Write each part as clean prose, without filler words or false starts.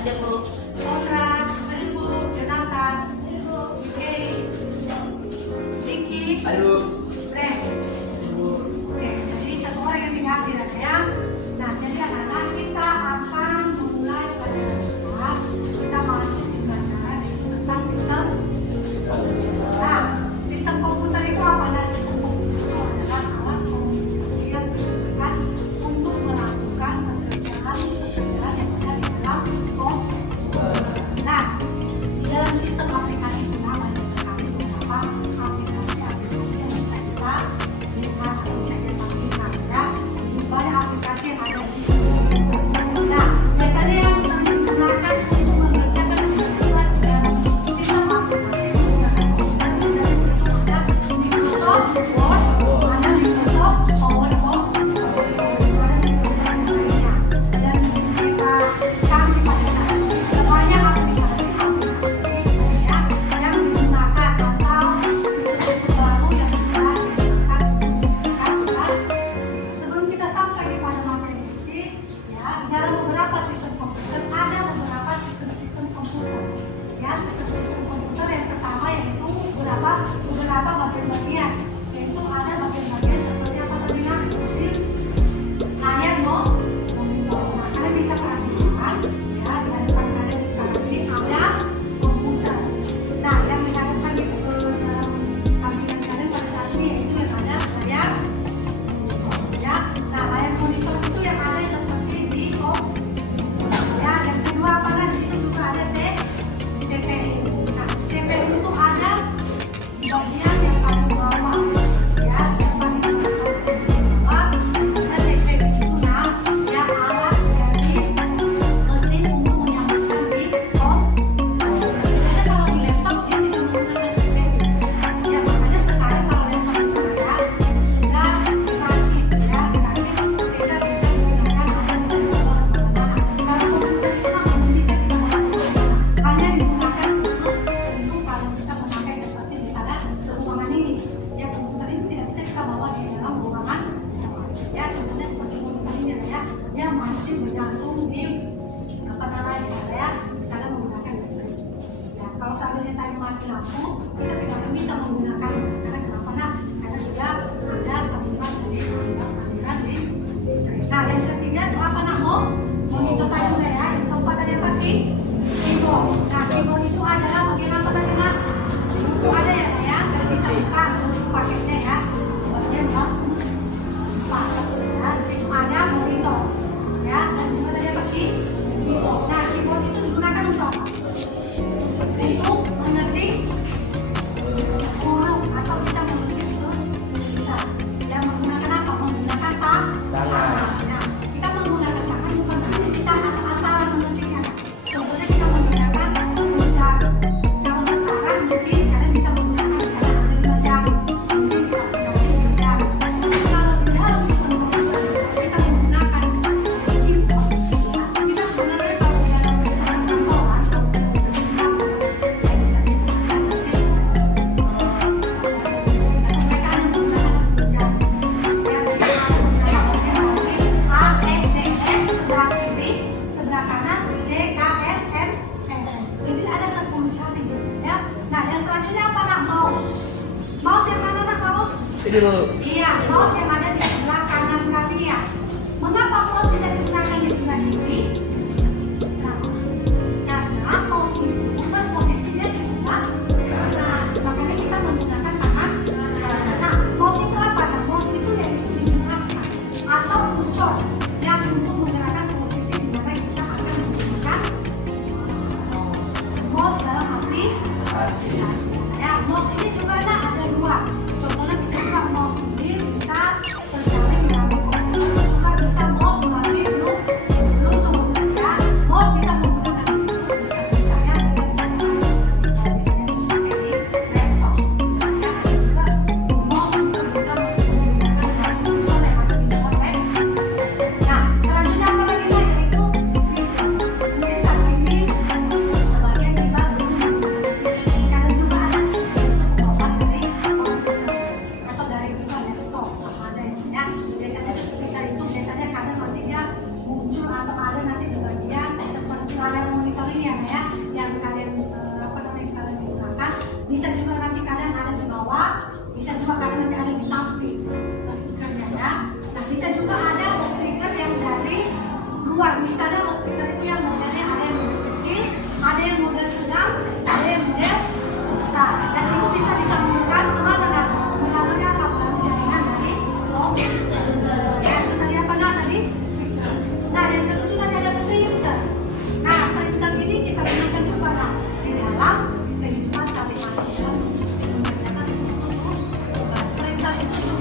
Aja Bu. Laura, Ibu, Jonathan, Ibu, Vicky, Vicky, Halo. Brek. Oke, jadi satu orang yang tinggal di sana ya. Nah, jadi anak-anak kita akan memulai pelajaran kita. Kita masuk di pelajaran itu tentang sistem. Nah, sistem komputer itu apa? Nah, sistem komputer itu adalah alat komunikasi yang digunakan untuk melakukan pekerjaan yang ada di dalam komputer. Nah, di dalam sistem aplikasi kita banyak sekali beberapa aplikasi yang bisa kita lihat, bisa kita lihat ya. Jadi banyak aplikasi yang ada di sistem komputer. Nah, biasanya yang sering digunakan untuk mengerjakan tugas-tugas di dalam sistem aplikasi menggunakan komputer biasanya di situ ada Microsoft Word, ada Microsoft PowerPoint, ada Microsoft lainnya. Dan kita cari pada saat ini sudah banyak aplikasi-aplikasi ya yang digunakan atau fitur-fitur baru yang bisa digunakan untuk mengerjakan tugas. Sebelum kita sampai di pada materi ini, ya di dalam beberapa sistem komputer ada beberapa sistem-sistem komputer. Ya, sistem-sistem komputer yang pertama yaitu beberapa bagian-bagian, yaitu ada bagian-bagian seperti apa tadi kan, seperti layar monitor. Nah, kalian bisa perhatikan ya di hadapan kalian sekarang ini ada komputer. Nah, yang dihadapkan di dalam tampilan kalian pada saat ini yaitu yang ada layar monitor ya. Nah, layar monitor itu yang ada seperti di komputer ya. Yang kedua apa kan di situ juga ada CPU. Nah, CPU itu ada di bagian yang paling bawah ya, yang paling bawah ada CPU itu nah ya alat dari mesin untuk menyambungkan di komputer. Biasanya kalau di laptop dia tidak menggunakan CPU ya, makanya sekarang kalau laptop itu ya sudah dirakit ya, dirakit sehingga bisa digunakan atau bisa dibawa kemana-mana. Kalau komputer itu kan belum bisa dibawa kemana-mana, hanya digunakan khusus untuk kalau kita memakai seperti misalnya ruangan ini ya, komputer ini tidak bisa kita bawa di dalam ruangan kelas ya. Contohnya seperti komputer ini ya, dia masih bergantung di apa namanya ya, misalnya menggunakan listrik ya. Kalau seandainya tadi mati lampu, kita tidak akan bisa menggunakan karena kenapa? Nah, karena sudah ada sambungan dari aliran di listrik. Nah, yang ketiga itu apa nama? Monitor tadi udah ya. Yang keempat tadi apa nih? Keyboard. Nah, keyboard itu adalah bagian apa tadi nak? Itu ada ya ya, dan bisa buka untuk paketnya ya. Bagian empat. Ya, di situ ada monitor. Ya, dan juga tadi apa nih? Keyboard. Nah, keyboard itu digunakan untuk apa? Untuk mengetik huruf atau bisa mengetik tulisan. Ya, menggunakan apa? Menggunakan tangan. Nah, kita menggunakan tangan bukan berarti kita asal-asalan mengetiknya. Contohnya kita menggunakan sepuluh jari. Kalau sekarang mungkin kalian bisa menggunakan misalnya ada 5 jari, mungkin bisa menjadi 2 jari. Tapi kalau di dalam sistem komputer kita menggunakan keyboard, ya, kita sebenarnya kalau di dalam sistem kantoran kalau kita menggunakan bisa digunakan mungkin mereka ada menggunakan 10 jari. Ya, jika ada menggunakan melalui ASDM sebelah kiri, sebelah kanan JKLM. Jadi ada 10 jari ya. Nah, yang selanjutnya apa nak? Mouse. Mouse yang mana nak mouse? Ini Bu. Iya, mouse yang ada di sebelah kanan kalian. Mengapa mouse tidak digunakan di sebelah kiri? Nah, karena mouse itu posisinya di sebelah kanan. Makanya kita menggunakan tangan kanan. Nah, mouse itu apa? Nah, mouse itu yaitu digunakan atau kursor yang untuk menggerakkan posisi di mana kita akan menggunakan mouse dalam aplikasi. Ya, mouse ini juga ada dua. Contohnya bisa juga mouse ini bisa terjalin melalui komputer, juga bisa mouse melalui Bluetooth. Ya, mouse bisa menggunakan Bluetooth, bisa misalnya bisa digunakan biasanya dipakai di laptop. Ya, ada juga mouse juga bisa menggunakan kursor yang ada di dalam laptop. Nah, selanjutnya apa lagi Nak? Yaitu speaker. Ini saat ini sebagian kita belum menggunakan speaker. Karena juga ada speaker untuk membawa dari komputer. Bisa juga karena nanti ada di samping speakernya ya. Nah bisa juga ada speaker yang dari luar. Misalnya speaker itu yang modelnya ada yang model kecil, ada yang model sedang, ada yang model besar. Dan itu bisa disambungkan dengan melalui apa? Melalui jaringan dari komputer. Yang tadi apa tadi? Speaker. Nah yang kedua tadi ada printer. Nah printer ini kita gunakan juga nah di dalam kehidupan sehari-hari. Mengerjakan sesuatu tugas. Printer itu juga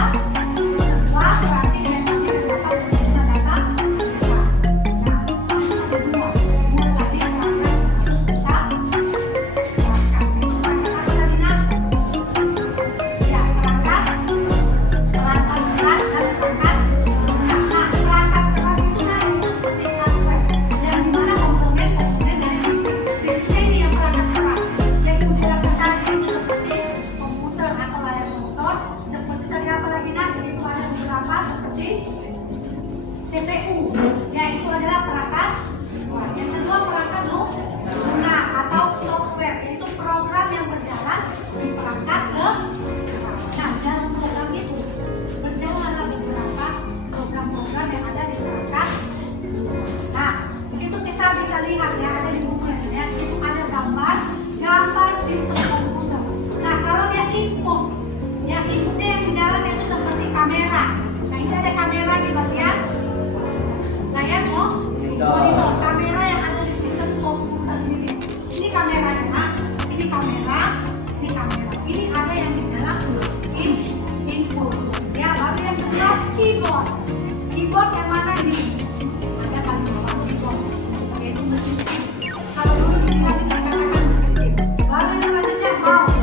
semua berarti metode dapat menerima data semua. Nah, ada dua. Mulai tadi perangkat harus kita jelaskan. Itu perangkat apa tadi nak? Ya, perangkat keras dan perangkat lunak. Nah, perangkat keras itu nah itu seperti hardware yang dimana komponen dari fisik. Fisiknya ini yang perangkat keras. Yang ibu jelaskan tadi itu seperti komputer atau layar monitor. Seperti tadi apa lagi nak? Di situ ada beberapa seperti CPU. Ya itu adalah perangkat keras. Yang kedua perangkat lunak atau software, yaitu program yang berjalan di perangkat keras. Nah, dalam program itu berjalanlah beberapa program-program yang ada di perangkat. Nah, di situ kita bisa lihat ya, ada di buku ya. Di situ ada gambar sistem komputer. Nah, kalau dia input, ya inputnya yang di dalam itu seperti kamera. Nah, ini ada kamera di bagian layar monitor. Kamera yang ada di sistem komputer ini. Ini kameranya, nah. Ini kamera, ini kamera. Ini ada yang di dalam input. Ya, baru yang kedua keyboard. Keyboard yang mana ini? Ada kali bawah keyboard, yaitu mesin ketik. Kalau dulu dibilang dikatakan mesin ketik. Baru yang selanjutnya mouse.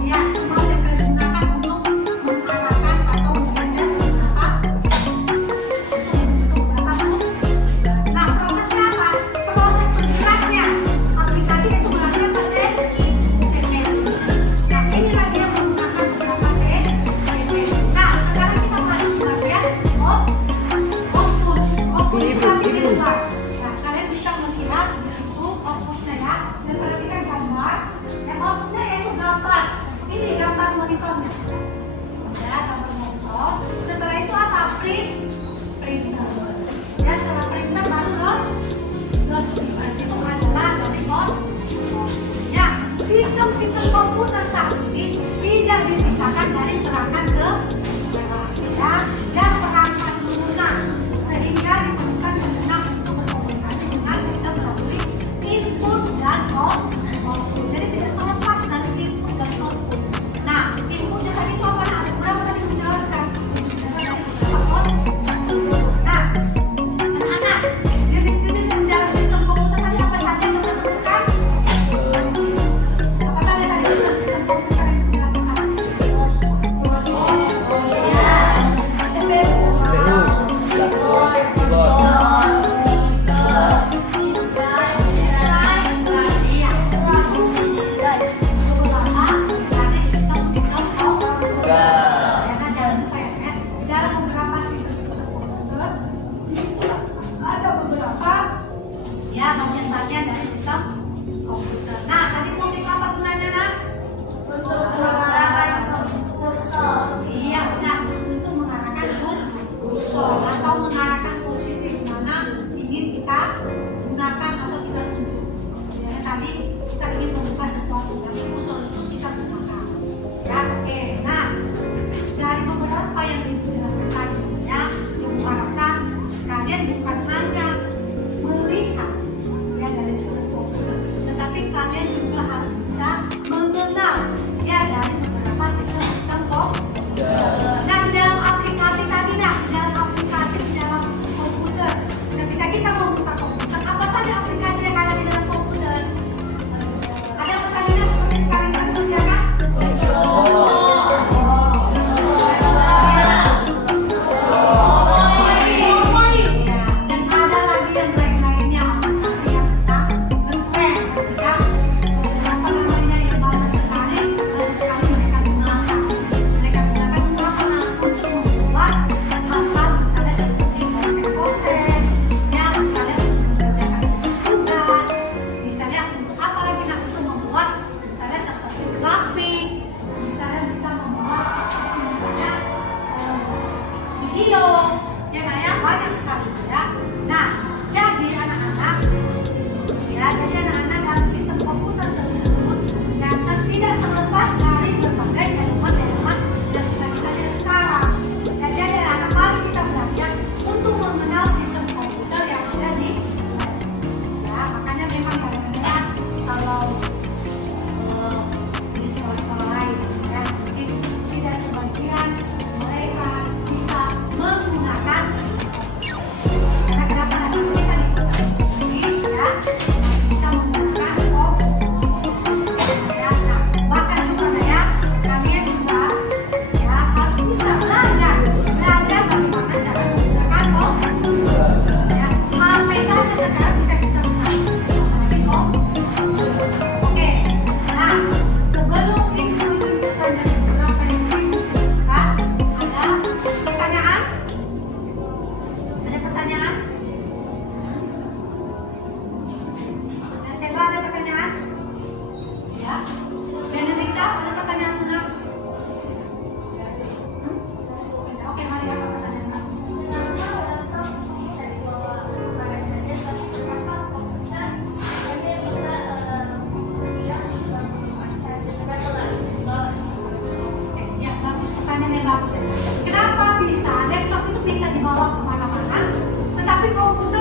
Ya, mouse yang digunakan untuk mengarahkan atau menggeser beberapa Nah, prosesnya apa? Proses bergeraknya aplikasi itu berarti apa sih? CPU. Nah, ini lagi yang menggunakan beberapa CPU. Nah, sekarang kita masuk ke bagian output. Output itu nanti di luar. Nah, kalian bisa melihat di situ outputnya ya. Dan perhatikan gambar. Yang outputnya yaitu gambar. Ini gambar monitornya. Ya, gambar monitor. Setelah itu apa? Printer. Ya, setelah printer baru los itu adalah dari ya, sistem komputer saat ini tidak dipisahkan dari perangkat keras ya, dan perangkat lunak, sehingga diperlukan pengguna untuk berkomunikasi dengan sistem melalui input dan output. Jadi tidak terlepas dari input dan output. Nah, inputnya tadi itu apa? Ada berapa tadi menjelaskan? Nah, anak-anak, jenis-jenis yang dalam sistem komputer tadi apa saja? Coba sebutkan. Apa saja tadi sistem komputer yang dijelaskan? Iya, lalu beberapa dari sistem-sistem komputer. Ya kan, jangan lupa ya, dalam beberapa sistem-sistem komputer di situ ada beberapa ya bagian-bagian dari sistem komputer. Nah, tadi musik apa gunanya nak? Untuk mengarahkan kursor. Iya, benar. Untuk mengarahkan kursor atau mengarahkan posisi di mana ingin kita gunakan atau kita tuju. Ya, tadi kita ingin membuka sesuatu, tapi kursor itu kita gunakan. Ya, oke. Nah, dari beberapa yang ibu jelaskan tadi, ya, yang mengharapkan kalian bukan hanya melihat ya dari sistem komputer, tetapi kalian juga harus bisa mengenal ya dari beberapa sistem komputer. Nah, di dalam aplikasi tadi nah, di dalam aplikasi di dalam komputer, ketika kita membuka komputer, apa saja aplikasi yang ada di dalam komputer? Ada pertanyaan seperti sekarang kita kerjakan? Dan ada lagi yang lain-lainnya aplikasi yang sedang ngetrend, sehingga apa namanya yang banyak sekali mereka gunakan. Mereka gunakan untuk apa? Untuk membuat hal-hal misalnya seperti konten, ya misalnya untuk mengerjakan tugas, misalnya untuk apa lagi nak untuk membuat misalnya seperti grafik, misalnya bisa membuat misalnya video, ya kayak banyak sekali ya. Nah, jadi anak-anak, ya jadi anak-anak dalam sistem komputer tersebut yang tidak terlepas dari berbagai elemen-elemen yang sudah kita lihat sekarang. Ya jadi anak-anak mari kita belajar untuk mengenal sistem komputer yang ada di ya makanya memang kadang-kadang kalau di sekolah-sekolah lain ya mungkin tidak sebagian mereka bagus ya. Kenapa bisa laptop itu bisa dibawa kemana-mana, tetapi komputer